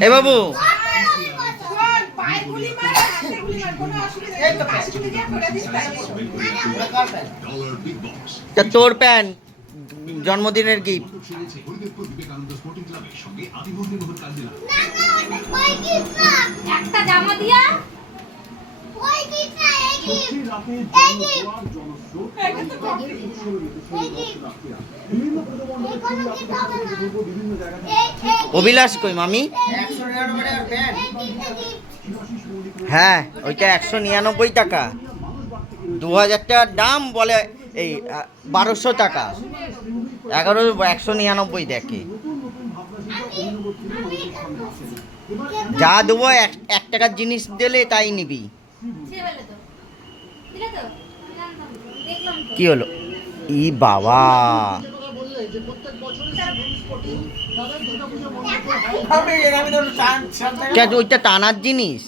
এ বাবু! তোর প্যান জন্মদিনের গিফট একটা জামা দিয়া অভিলাষ কই, মামি? হ্যাঁ ওইটা একশো নিরানব্বই টাকা। দু হাজার টাকার দাম বলে এই বারোশো টাকা। এগারো, একশো নিরানব্বই দেখে যা দেবো এক টাকার জিনিস দিলে তাই নিবি। কি হলো? ই বাবা। কে ওইটা টানার জিনিস?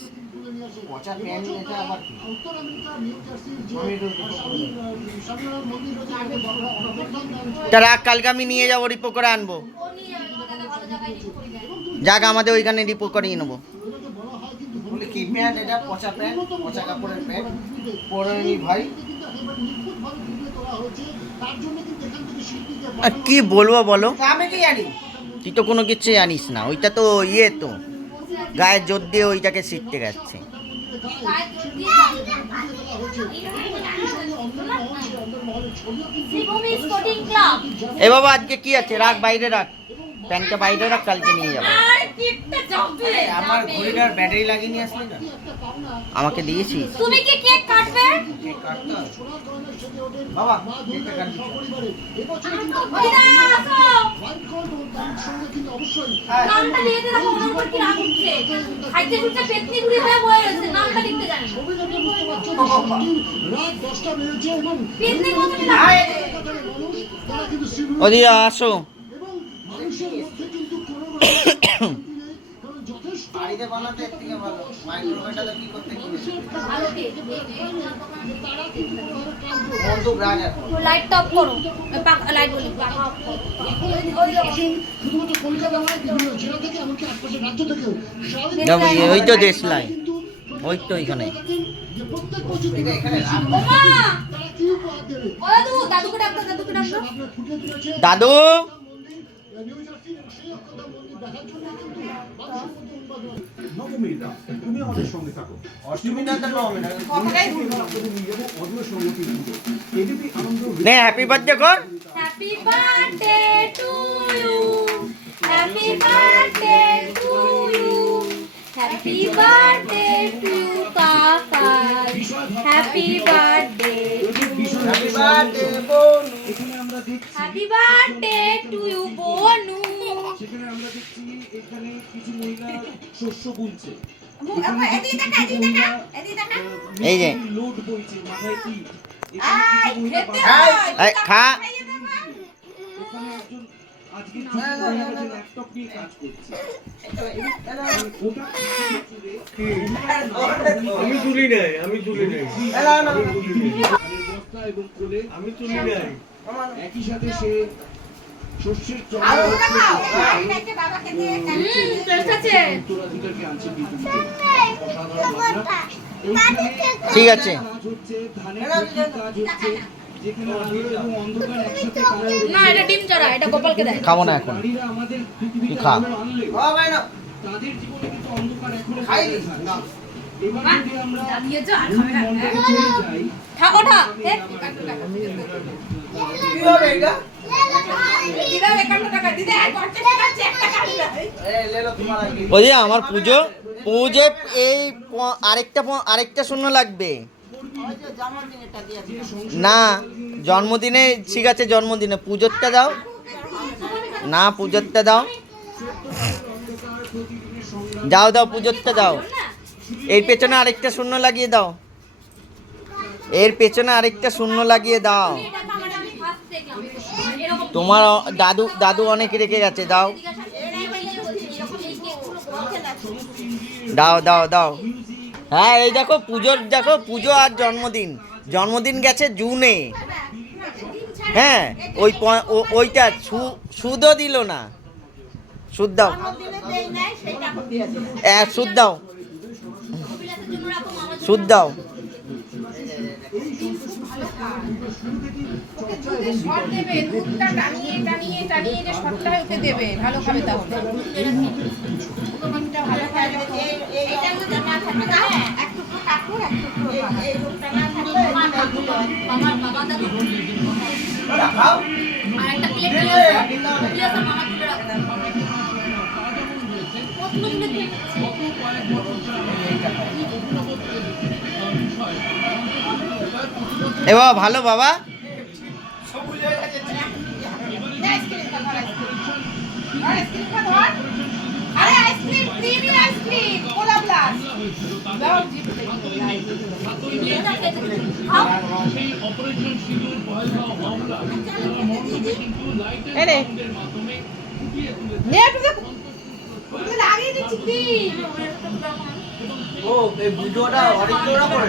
রাখ কালকে আমি নিয়ে যাব রিপো করে আনব। ও নিয়ে যাবে তোমাকে একটা ভালো জায়গায় ঠিক করে দেয় যাক আমাদের ওইখানে রিপো করিয়ে নেব। বলে কি প্যান্ট এটা? পচা প্যান্ট পচা কাপড়ের প্যান্ট। পরে নি ভাই। আর কি বলব বলো? আমি কি জানি? তুই তো কোনো কিছু জানিস না ওইটা তো ইয়ে তো। গায়ে জোর দিয়ে ওইটাকে শিখতে গেছে এ বাবা আজকে কি আছে? রাখ বাইরে রাখ। প্যান্টটা বাইরে রাখ কালকে নিয়ে যাব। আর কিপটা যাবে আমার ঘড়িটার ব্যাটারি লাগিয়ে নিয়ে আসলি না আমাকে দিয়েছিস? তুমি কি কেক কাটবে? কেক কাটতে হবে। বাবা কেকটা কাটবি আসো। বাড়িতে বানাতে এর থেকে ভালো মাইক্রোওয়েভটা কি করতে কিনেছি ভালো কেক বন্দুক এখন। লাইট অফ করো। লাইট বলি পাখা off করো। ওই তো দেশ লাই ওই তো এখানে। দাদু, নবমীরা তুমি আমাদের সঙ্গে থাকো না হ্যাপি বার্থডে কর Happy birthday to you. Happy birthday to you. Happy birthday to Kaka. Happy birthday. Happy birthday বনু এখানে আমরা দেখছি Happy birthday দেখছি এখানে কিছু মহিলা শস্য বুনছে। এই যে। লোড বইছে মাথায় কি? আয়, খেতে আয়। এই, খা। ওখানে একজন আজকে ল্যাপটপ নিয়ে কাজ করছে। আমি তুলি নাই আমি তুলি নাই। এবং কোলে আমি তুলি নাই। একই সাথে সে ঠিক আছে। না এটা ডিম চড়া এটা গোপালকে দেয় খাব না এখন। তুই খা। তাদের জীবনে কিন্তু অন্ধকার খাই। না যদি ওই আমার পুজো পুজো এই আরেকটা আরেকটা শূন্য লাগবে। না, জন্মদিনে, ঠিক আছে, জন্মদিনে। পুজোরটা দাও। না, পুজোরটা দাও। যাও দাও, পুজোরটা দাও। এর পেছনে আরেকটা শূন্য লাগিয়ে দাও। এর পেছনে আরেকটা শূন্য লাগিয়ে দাও এটা তো আমার আমি ফার্স্ট দেখলাম এরকম তোমার দাদু দাদু অনেক রেখে গেছে দাও। দাও দাও দাও। হ্যাঁ এই দেখো পুজোর দেখো পুজো আর জন্মদিন। জন্মদিন গেছে জুনে। হ্যাঁ ওই ওইটা সু- সুদও দিল না। সুদ দাও। এ, সুদ দাও। সুদ দাও। শর্টটা ওকে দেবে ভালো খাবে। এ বাবা ভালো বাবা আইসক্রিম খা ধর আইসক্রিম খা ধর আরে ice cream creamy ice cream cola plus দাও জিপ এটা খেতে খাও এরে নে। একটু দেখ। তুই লাগিয়ে দিচ্ছি কি? ও এই ভিডিওটা অরিজিনাল করে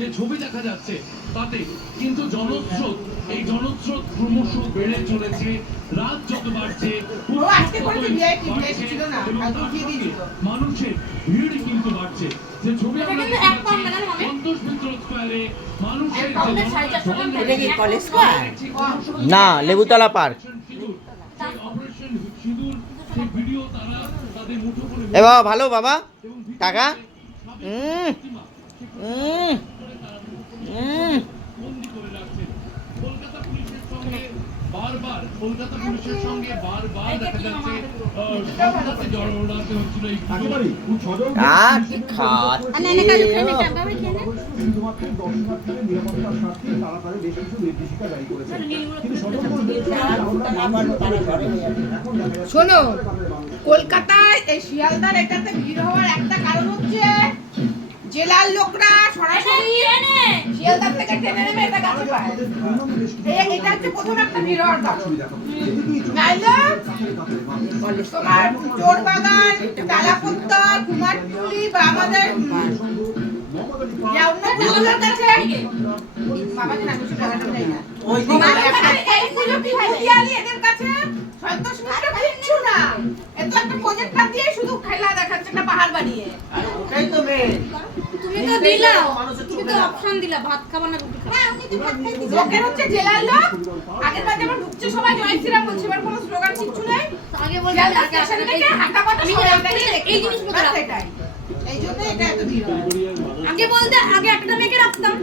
যে ছবি দেখা যাচ্ছে তাতে কিন্তু জনস্রোত এই জনস্রোত ক্রমশ বেড়ে চলেছে। রাত যত বাড়ছে। মানুষের ভিড় কিন্তু বাড়ছে। যে ছবি আমরা? সন্তোষ মিত্র স্কোয়ারে? মানুষের? না লেবুতলা পার্ক। এ বাবা ভালো বাবা। টাকা? হুম হুম বারবার কলকাতা পুলিশের সঙ্গে বারবার দেখা যাচ্ছে সংঘাতে জড়াতে হচ্ছিল এই পুজো। আ কি খাট শুধুমাত্র দর্শনার্থীদের নিরাপত্তার স্বার্থে তারা তাদের বেশ কিছু নির্দেশিকা জারি করেছে কিন্তু সতর্ক হতে এখন দেখা যাচ্ছে শোনো কলকাতায় এই শিয়ালদার এটাতে ভিড় হওয়ার একটা কারণ হচ্ছে জেলার লোকরা সরাসরি শিয়ালদার থেকে ট্রেনে নেমে এটা কাছে পায় এটা হচ্ছে প্রথম একটা ভিড় হওয়ার নাইলে তোমার চোর বাগান তালাপত্তর কুমারটুলি বা আমাদের শুধু না। না খেলা দেখাচ্ছে একটা পাহাড় বানিয়ে তুমি তো দিলা অপশন দিলা ভাত খাবা না রুটি খাবা? লোকের হচ্ছে জেলার লোক। আগের বার যেমন ঢুকছে সবাই জয় শ্রীরাম বলছে এবার কোনো স্লোগান কিচ্ছু নেই। আগে বলবে আগে স্টেশন থেকে হাঁটা পথে সবাই এই- জিনিসগুলো ব্যাস এই জন্য এটা এত ভিড়। আগে বলতে আগে একটা মেয়েকে রাখতাম।